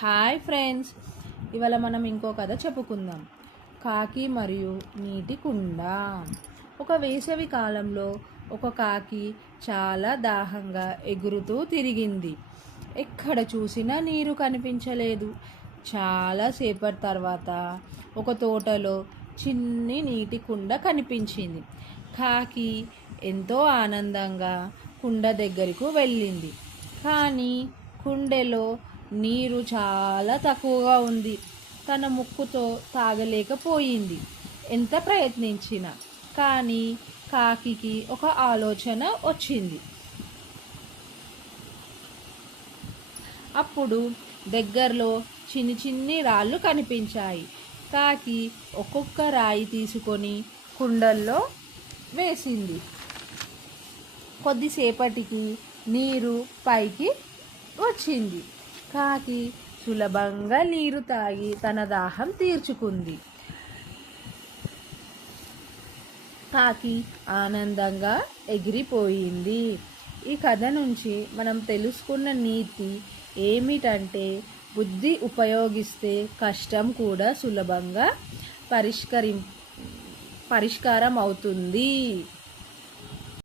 Hi friends, ఇవాళ మనం ఇంకో కథ చెప్పుకుందాం. కాకి మరియు నీటి కుండ. ఒక వేసవి కాలంలో ఒక కాకి చాలా దాహంగా ఎగురుతూ తిరిగింది. ఎక్కడ చూసినా నీరు కనిపించలేదు. చాలాసేపటి తర్వాత ఒక తోటలో చిన్ని నీటి కుండ కనిపించింది. కాకి ఎంతో ఆనందంగా కుండ దగ్గరకు వెళ్ళింది. కానీ కుండెలో నీరు చాలా తక్కువగా ఉంది. తన ముక్కుతో తాగలేకపోయింది. ఎంత ప్రయత్నించినా. కానీ కాకికి ఒక ఆలోచన వచ్చింది. అప్పుడు దగ్గరలో చిన్ని చిన్ని రాళ్ళు కనిపించాయి. కాకి ఒక్కొక్క రాయి తీసుకొని కుండల్లో వేసింది. కొద్దిసేపటికి నీరు పైకి వచ్చింది. కాకి సులభంగా నీరు తాగి తన దాహం తీర్చుకుంది. కాకి ఆనందంగా ఎగిరిపోయింది. ఈ కథ నుంచి మనం తెలుసుకున్న నీతి ఏమిటంటే, బుద్ధి ఉపయోగిస్తే కష్టం కూడా సులభంగా పరిష్కారం అవుతుంది.